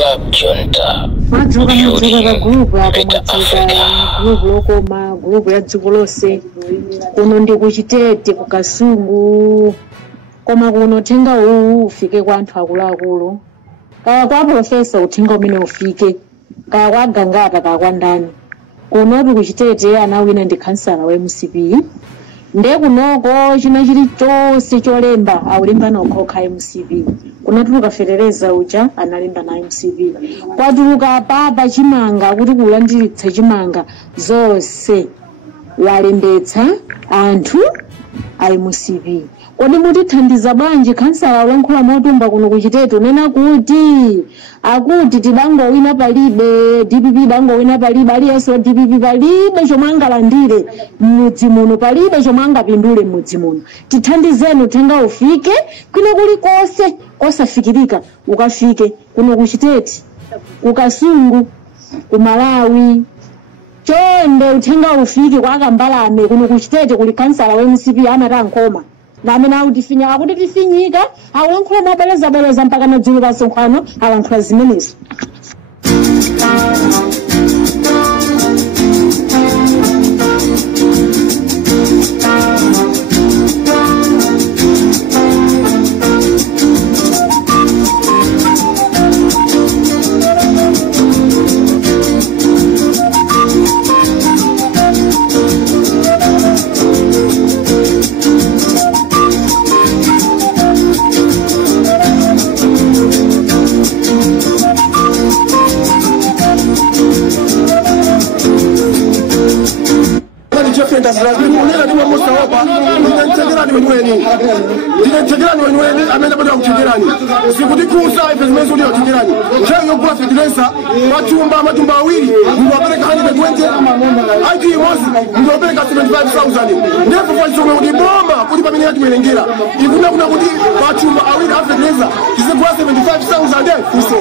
Club Junta. Madzoka group apo matsika group lokoma group ya dziko lonse kuno ndi kuchitete ku Kasungu koma kuno tenga ufike kwa anthu akuluakulu kaya kwa professor uthenga umene ufike kaya kwa gangata kaya kwa ndani kuno kuchitete anawina ndi kansala wa MCP nde kunoko china chili chonse cholemba aulemba nokhoka MCP kunatuluka Ferereza uja analemba na MCP kwatuluka papa chimanga kuti kulandiritsa chimanga zonse walembetsa anthu a MCP kodi mutithandiza bwanji kansala ulankhula motumba kuno kuchitete nena kuti akuti tidangowina palibe DPP dangowina palibe aliyense wa DPP palibe chomwangalandire mudzi muno palibe chomwangapindule mudzi muno tithandizeni uthenga ufike kwino kuli konse kosafikirika ukafike kuno kuchitete ku Kasungu ku Malawi chonde uthenga ufike kwa Kambalame kuno kuchitete kuli kansala wa MCP anatankoma na amene autifinya akuti tifinyika awankhula mobeleza mpaka na dzulu pasonkhano awankhula zimenezo matumba awili ngopeleka 120 IT mosi ngopeleka 75,000 ndipo kwa chomwe kuti bomba kuti pamene yati werengera ikuna kuna kuti matumba awili afeneza kizikuwa 75,000 kuso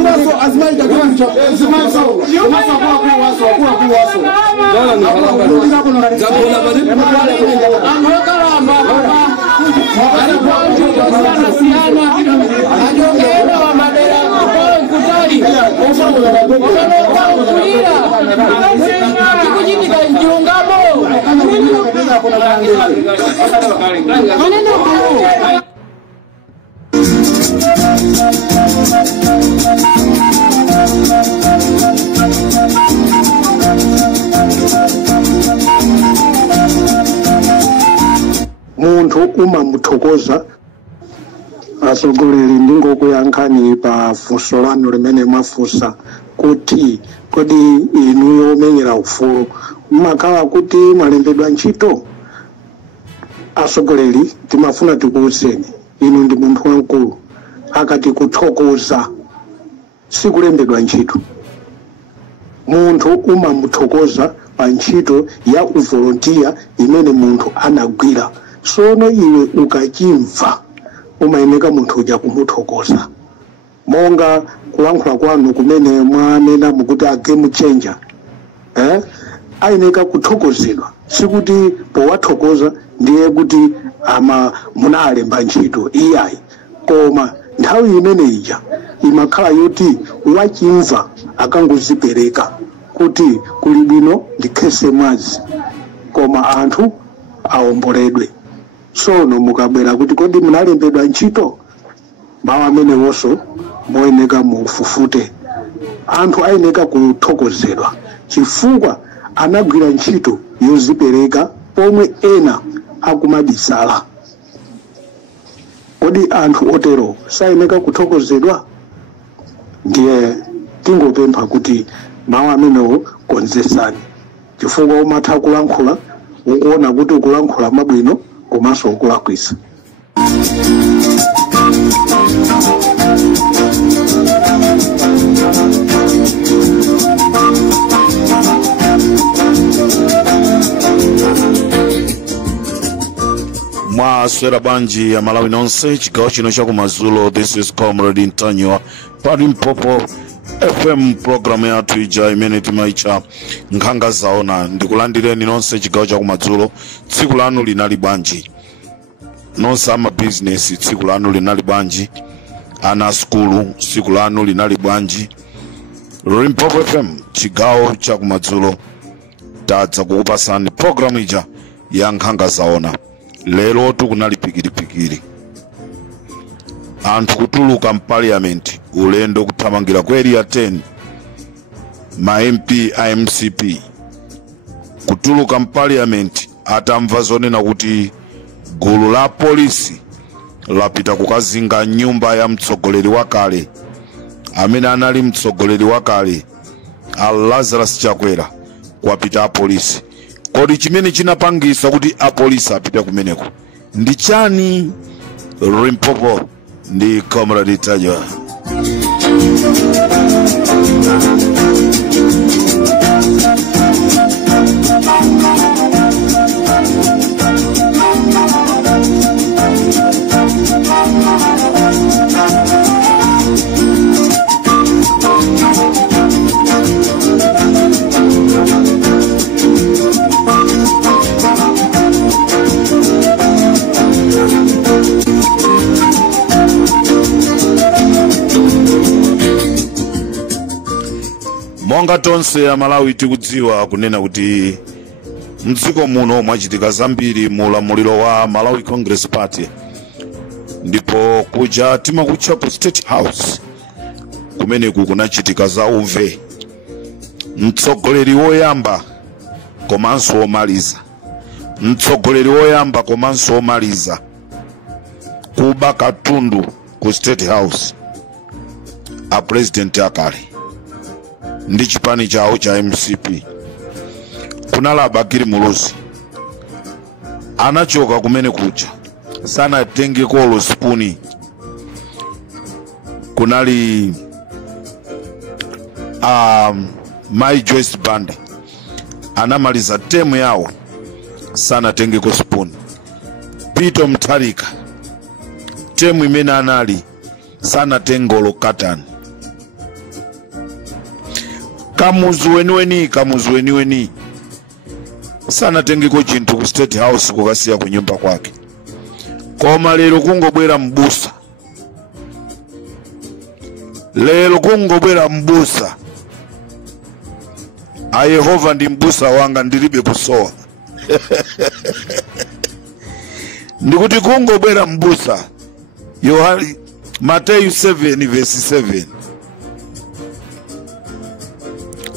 Umaso azmaida kwanza umaso kwa waso dola ni muntu umamuthokoza asogoleri ndingokuyankhani pa funso lanu limene mwafunsa kuti kodi inu yomenyera ufulu mmakhala kuti mwalembedwa ntchito. Asogoleri timafuna tikuwuzeni inu ndi munthu wamkulu akati kuthokoza sikulembedwa ntchito. Munthu umamuthokoza pa ntchito ya uvolontiya imene munthu anagwira. Sono iwe ukachimva umayeneka munthu uja kumuthokoza. Monga kulankhula kwanu kumene mwanena mukuti a game changer. Ayeneka kuthokozedwa. Sikuti powathokoza ndiye kuti munalemba ntchito iyayi. Koma nthawi imene ija imakhala yoti wachimva akangozipereka kuti kuli bwino ndikhese mwazi koma anthu aomboledwe. Sono mukabwera kuti kodi munalembedwa ntchito mawu amene wonso moyeneka mufufute. Anthu ayeneka kuthokozedwa chifukwa anagwira ntchito yozipereka pomwe ena akumabisala. Kodi anthu otero sayeneka kuthokozedwa? Ndiye tingopempha kuti mawu amenewo konzesani chifukwa umatha kulankhula ukuona kuti ukulankhula mabwino komanso ukulakwisa. Mwaswera banji ya Malawi nonse chigawo chino cha kumadzulo. This is Comrade Ntanywa Palimpopo FM program yathu ija imene timaicha nkhanga zaona. Ndikulandireni nonse chigawo cha kumadzulo. Tsiku lanu linali bwanji. nonse ama business tsiku lanu linali bwanji, ana skulu tsiku lanu linali bwanji. Limpopo FM chigawo cha kumadzulo tadza kukupasani programu ija ya nkhanga zaona. Lero tukunali pikiripikiri, anthu kutuluka mparliament ulendo kuthamangira ku area 10, ma MP a MCP kutuluka mparliament atamva zonena kuti gulu la polisi lapita kukazinga nyumba ya mtsogoleri wakale amene anali mtsogoleri wakale a Lazarus Chakwera, kwapita a polisi. Kodi chimene chinapangisa kuti a polisi apita kumeneko ndi chani? Limpopo ndi Comrade Taja. Monga tonse ya Malawi tikudziwa kunena kuti mdziko muno mwachitika zambiri mu ulamuliro wa Malawi Congress Party, ndipo kuja timakutcha ku State House kumeneku kunachitika za uve. Mtsogoleri woyamba komanso omaliza, mtsogoleri woyamba komanso omaliza kuba katundu ku State House a president akale ndi chipani chawo cha MCP. Kunala Abakiri Muluzi anachoka kumene kucha sana tenge kolo spuni. Kunali My Joyce Banda anamaliza temu yawo sana tenge ko spuni. Peter Mutharika temu imene anali sana tengolo katani. Kamuzu weni sana tengeko chinthu ku State House kukasiya ku nyumba kwake. Koma lero kungobwera mbusa, a Yehova ndi mbusa wanga ndilibe kusowa. Ndikuti kungobwera mbusa, Mateyu 7:7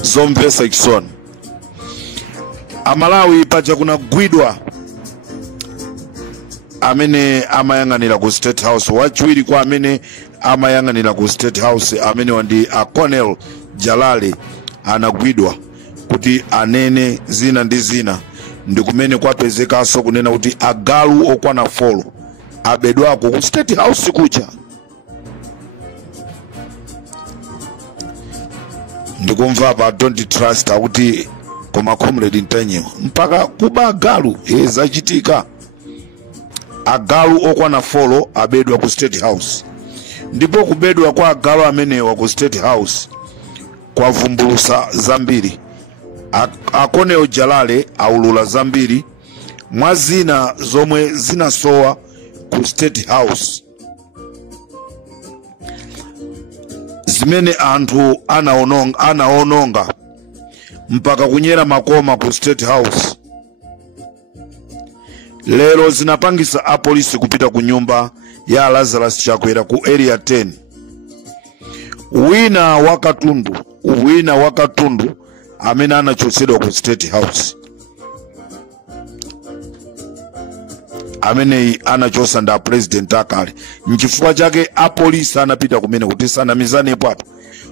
zomvesa chisoni. Amalawi pacha kuna gwidwa amene amayang'anira ku State House, wachiwiri kwa amene amayang'anira ku State House amene wandi a Colonel Jalale anagwidwa kuti anene zina ndi zina. Ndi kumene kwapezekaso kunena kuti agalu okwana 4 abedwako ku State House kucha. Ndikumva pa don't trust akuti koma Comrade Ntanyo mpaka kuba agalu zachitika. Agalu okwana 4 abedwa ku State House, ndipo kubedwa kwa agalu amenewa ku State House kwa vumbulusa zambiri. Akoneo Jalale aulula zambiri mwazina zomwe zinasowa ku State House, zimene anthu anaononga mpaka kunyera makoma ku State House. Lero zinapangisa a polisi kupita ku nyumba ya Lazarus Chakwera ku area 10. Wina wakatundu amene anachosedwa ku State House, amene anachosa nda president akale. Nchifukwa chake a polisi anapita kumene kuti sana mizane papa.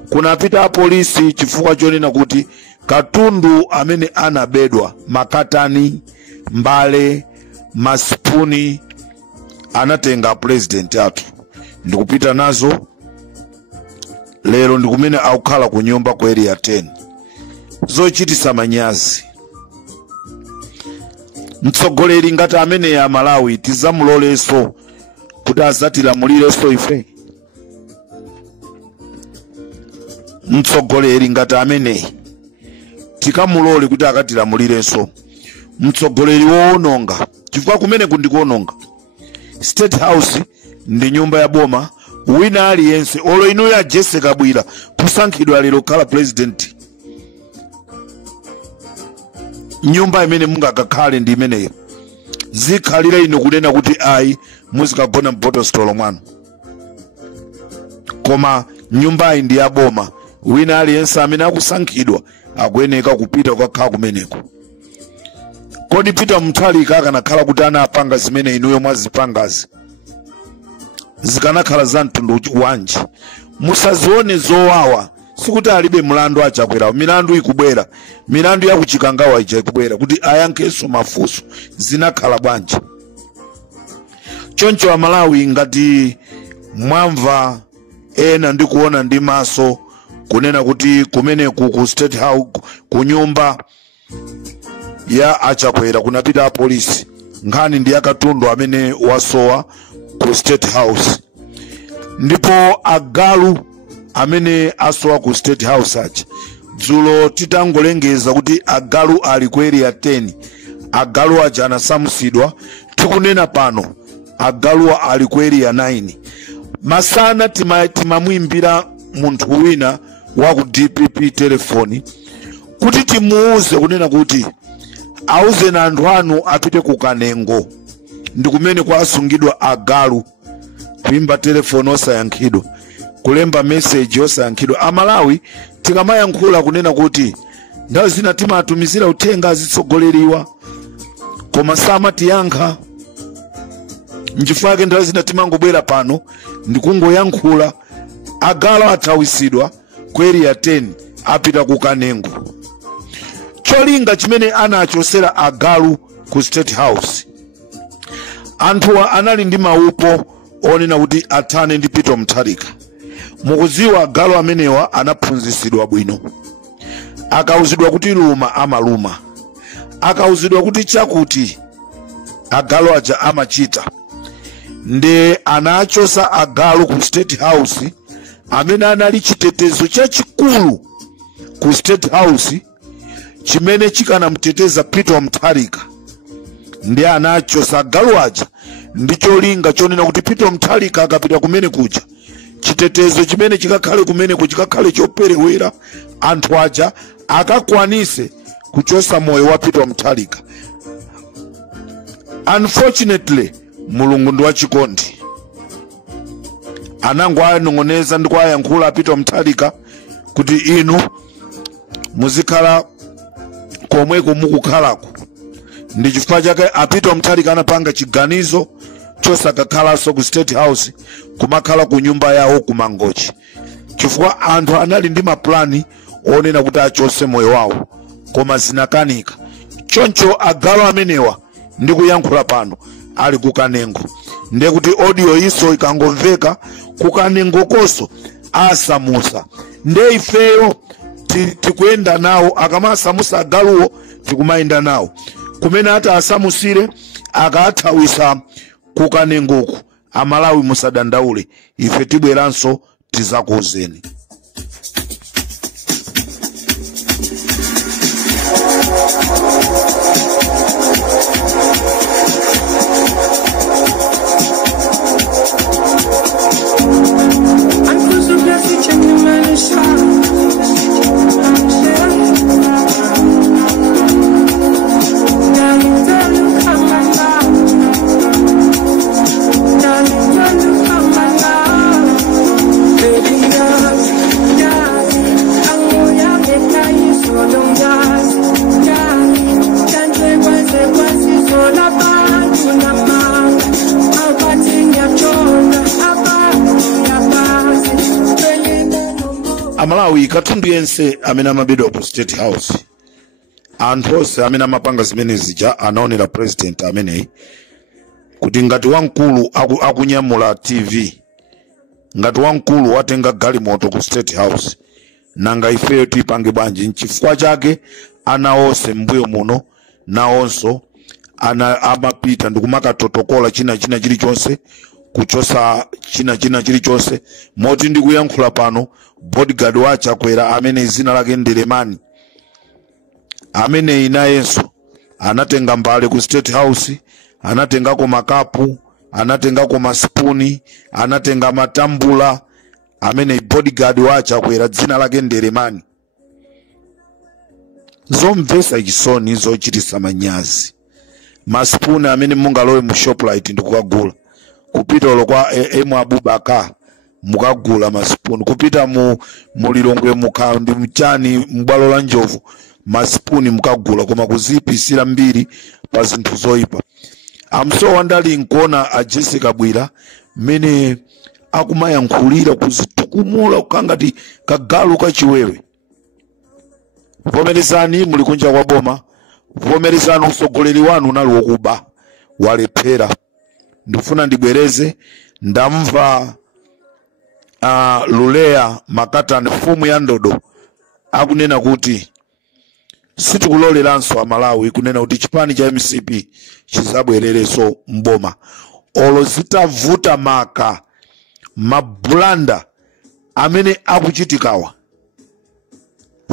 Kunapita a polisi chifukwa chonena kuti katundu amene anabedwa, makatani, mbale, maspuni, anatenga president atu ndikupita nazo. Lero ndikumene aukhala ku nyumba ku area 10. Zochitisa manyazi. Mtsogoleri ngati amene ya Malawi tizamuloleso kuti azatilamulireso ife. Mtsogoleri ngati amene tikamulole kuti akatilamulireso. Mtsogoleri woononga, chifukwa kumene kundikuononga. State House ndi nyumba ya boma, wina aliyense olo inu ya Jesse Kabwira kusankhidwa lero kala president, nyumba imene mungakakhale ndi imeneyo. Zikhalira inu kunena kuti ayi muzikagona mpoto stolo mwanu, koma nyumba iyi ndi ya boma, wina aliyense amene akusankhidwa akuyeneka kupita kukakhala kumeneko. Kodi Peter Mutharika akanakhala kuti anapanga zimene inuyo mwazipangazi, zikanakhala za mtundu wanji? Musazione zowawa, sikuti alibe mlandu achakwera, milandu ikubwera, milandu ya kuchikangawa ikubwera kuti ayankheso mafunso zinakhala bwanji. Choncho Amalawi, ngati mwamva ena ndi kuona ndi maso kunena kuti kumeneku ku State House, ku nyumba ya achakwera kunapita apolisi, nkhani ndi yakatundu amene wasowa ku State House, ndipo agalu amene asowa ku State House aja dzulo titangolengeza kuti agalu ali ku area 10, agalu aja anasamusidwa. Tikunena pano agalu ali ku area 9. Masana timamwimbira munthu wina wa ku DPP telefoni kuti timuuze kunena kuti auze na anthu anu apite ku Kanengo, ndi kumene kwasungidwa agalu. Kuimba telefoni osayankhidwa, kulemba message osayankhidwa. Amalawi tikamayankhula kunena kuti ndawo zina timatumizira uthenga azitsogoleriwa, koma samatiyankha. Nchifukwa chake ndawo zina timangobwera pano ndikungoyankhula. Agalu athawisidwa ku area 10 apita ku Kanengo. Cholinga chimene anachosera agalu ku State House, anthuwa anali ndi maupo onena kuti athane ndi Peter Mutharika. Mukuziwa agalu amenewa anaphunzisidwa bwino, akauzidwa kuti luma amaluma, akauzidwa kuti chakuti agalu aja amachita. Nde anachosa agalu ku State House amene anali chitetezo chachikulu ku State House chimene chikanamteteza Peter Mutharika. Ndi anachosa agalu aja ndi cholinga chonena kuti Peter Mutharika akapita kumene kuja, chitetezo chimene chikakhale kumene kuchikakhale choperewera, anthu aja akakwanise kuchosa moyo wa Peter Mutharika. Unfortunately, Mulungu ndi wachikondi, anango anong'oneza ndi kwayankhula Peter Mutharika kuti inu muzikhala komweko mukukhalako. Ndi chifukwa chake Peter Mutharika anapanga chiganizo chosakakhalanso ku State House, kumakhala ku nyumba yawo ku Mangochi, chifukwa anthu anali ndi maplani onena kuti achose moyo wawo, koma zinakanika. Choncho agalu amenewa ndi kuyankhula pano ali ku Kanengo, ndiye kuti audio iso ikangomveka ku Kanengo koso asamusa. Nde ifeyo tikuyenda nawo, akamasamusa agaluwo tikumayenda nawo kumene ata asamusire akathawisa ku Kanengoku. Amalawi musadandaule, ife tibweranso tizakuuzeni. Amalawi katundu yense amene amabedwa ku State House, anthu onse amene amapanga zimene zija anaonera president ameneyi kuti ngati wamkulu akunyamula TV, ngati wamkulu watenga galimoto ku State House, nanga ifeyo tipange bwanji? Nchifukwa chake ana onse mbuyo muno naonso amapita ndikumakatotokola china chilichonse, kuchosa china chilichonse. Moti ndikuyankhula pano bodyguard wa Chakwera amene zina lake Ndelemani, amene inayenso anatenga mbale ku State House, anatengako makapu anatenga ko masipuni, anatenga matambula amene bodyguard wacha kwera dzina lake Nderemani. Zomvesa chisoni zochitisa manyazi. Masipuni amene mungalowe mu Shoprite ndikukagula. Kupita olo kwa M Abubakar mukagula masipuni. Kupita mu Lilongwe mukandi mchani mbwalo la Njovu masipuni mukagula, koma kuzipisira mbiri pa zinthu zoyipa. I'm so wondering kuona a Jessica Bwira mene akumayankhulira kuzitukumula kukangati kagalu kachiwewe. Vomerezani muli kunja kwa boma, vomerezani usogoleri wanu unali wokuba walephera. Ndifuna ndibwereze ndamva Lulea Makatani mfumu ya Ndodo akunena kuti sitikuloleranso Amalawi kunena kuti chipani cha MCP chizabwerereso mboma. Olo zitavuta maka mabulanda amene akuchitikawa,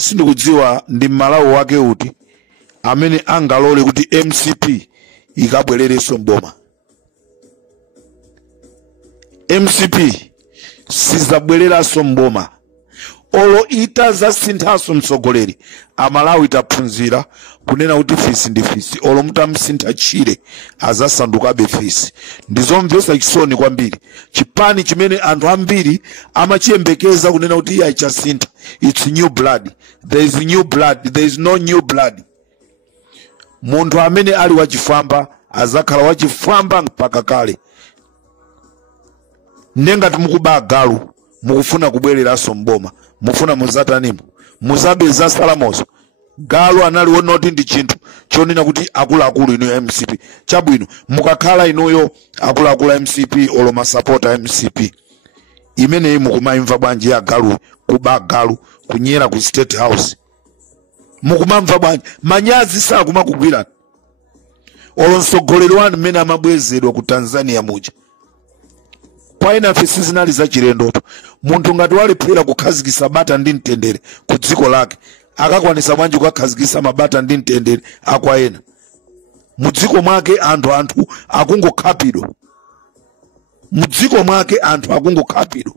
sindikudziwa ndi Malawi wake uti amene angalole kuti MCP ikabwerereso mboma. MCP sizabwereraso mboma. Olo itaza sinthaso mtsogoleri, Amalawi taphunzira kunena kuti fisi ndi fisi. Olo mutamsintha chire azasandukabe fisi. Ndizomvesa chisoni kwambiri. Chipani chimene anthu ambiri amachiyembekeza kunena kuti iya ichasintha. It's new blood. There is new blood. There is no new blood. Munthu amene ali wachifamba azakhala wachifamba mpaka kale. Nengati mukuba galu mukufuna kubwereraso mboma, mufuna muzatanimu muzabeza salamoso. Galu anali wonoti ndi chinthu chonena kuti akuluakulu inu MCP chabwino mukakhala inuyo akuluakulu MCP olo masapota MCP imene mukumaimva bwanji ya galu kuba galu kunyera ku State House. Mukumamva bwanji manyazi sakumakugwira. Olo mtsogoleri wanu mmene amabwezedwa ku Tanzania muja paina fisi zinali za chilendoto. Munthu ngati walephera kukhazikisa bata ndi mtendere ku dziko lake, akakwanisa bwanji kukhazikisa mabata ndi mtendere akwaena. Mu dziko mwake anthu akungokhapidwa. Mu dziko mwake anthu akungokhapidwa.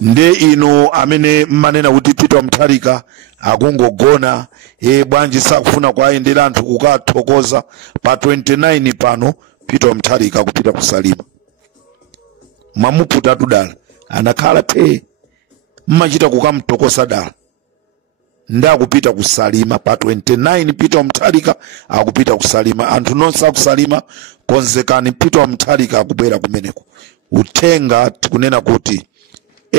Nde ino amene manena kuti Peter Mutharika akungogona bwanji sakufuna kwaendera anthu kukathokoza pa 29 pano Peter Mutharika kupita kusalima. Mamuputa tudala anakhala mmachita kukamtokosa dala. Nda kupita kusalima pa 29 Peter Mutharika akupita kusalima. Anthu nonse akusalima konzekani Peter Mutharika akubwera kumeneko. Utenga tikunena kuti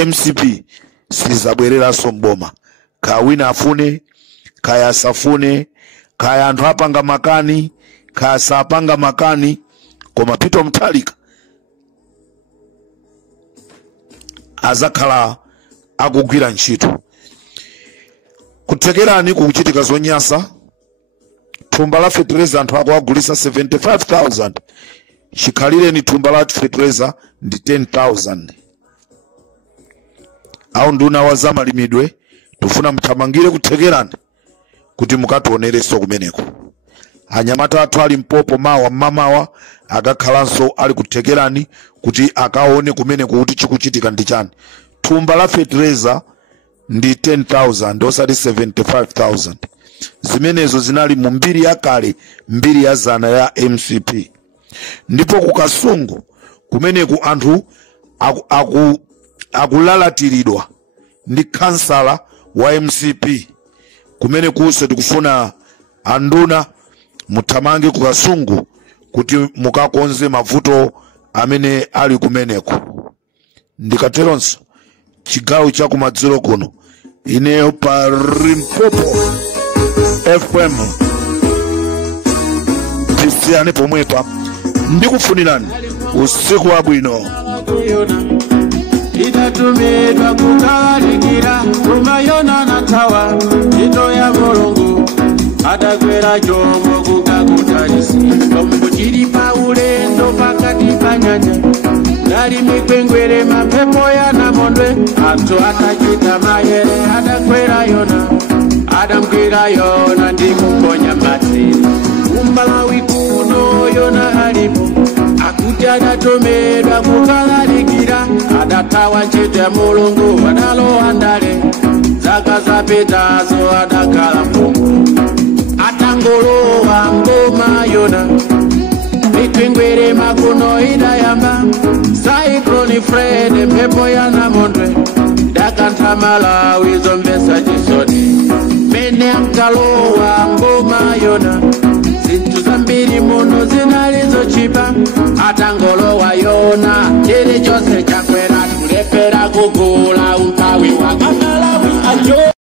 MCP sizabwereraso mboma. Kawina afune, kaya asafune, kaya anthu apanga makani, kaya sapanga makani, koma Peter Mutharika azakhala akugwira ntchito. Kuthekerani kukuchitika zonyasa. Thumba la fertilizer anthu akuagulisa 75,000. Chikhalireni thumba la fertilizer ndi 10,000. Au nduna wa zamalimidwe tufuna mthamangire kuthekerani kuti mukatonereso kumeneko. Anyamata athu ali Mpopo mawa mamawa akakhalanso ali kuthekerani kuti akaone kumeneko kuti chikuchitika ndi chani. Thumba la fertilizer ndi 10,000 osati 75,000. Zimenezo zinali mu mbiri yakale, mbiri ya zana ya MCP. Ndipo kukasungu kumeneku anthu akulalatiridwa ndi kansala wa MCP. Kumene kuso tikufuna anduna muthamange kukasungu kuti mukakonze mavuto amene ali kumeneko. Ndikateronso chigawo cha kumadzulo kuno ineyo pa Limpopo FM tisiyane pomwepa ndikufunirani usiku wabwino. Itatumidwa kukawalikira kumayona na tawa ito ya Mulungu adakwera chombo kukakutalisi chombo chili pa ulendo pakati pa nyanja nali mikwengwere mapepo ya namondwe anthu atachita mayere adakwera Yona adamkwira Yona kuti adatumidwa kukalalikira adatawa ntchito mulungu adalowa ndale zaka zapitazo adakhala mfumu atangolowa ngoma yona mikwingwiri makuno idayamba Cyclone Fred mphepo ya namondwe dakantha Malawi zombesa chisoni mene ankalowa ngoma yona zinthu zambiri muno zinalizochipa atangolowa yona chili chose chakwera kulepera kugula umphawi waka Malawi ajoke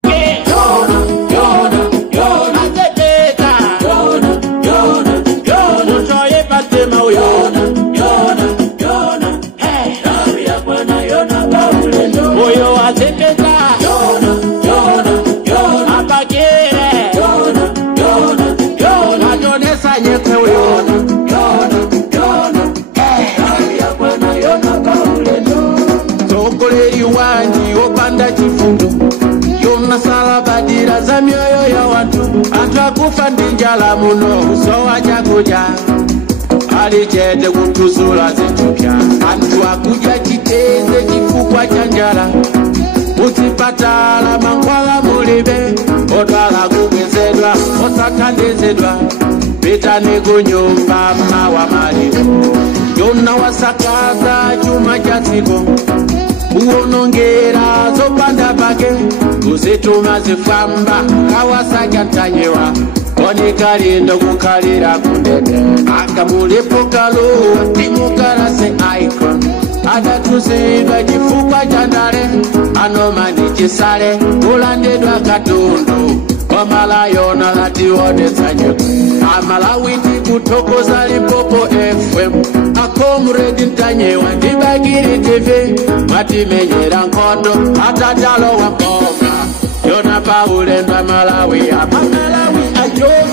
za mioyo ya watu atakufa ndinjala muno usowa chakuja alichete kutuzula zitupya antu akuja chiteze chifukwa cha njala utipatala mankwala mulibe odwala kugezedwa osatandizidwa pitani kunyumba mawa malibu yona wasakaza chuma cha ziko uonongera zopanda pake kuzituma zifamba kawasaka ntanyewa onikalindo kukalira kundende akamulipo kaluwa timukarase icon adatuzidwa chifukwa cha ndale anomani chisale ulandidwa katundu Wamayona latiwonesa nyekwe Amalawi ndikutokoza Limpopo FM Akomredi ntanyewa ndibagiri TV Matimenyera nkondo atatalo wa mbonga Yona paulendwa Malawi Apa Malawi ajo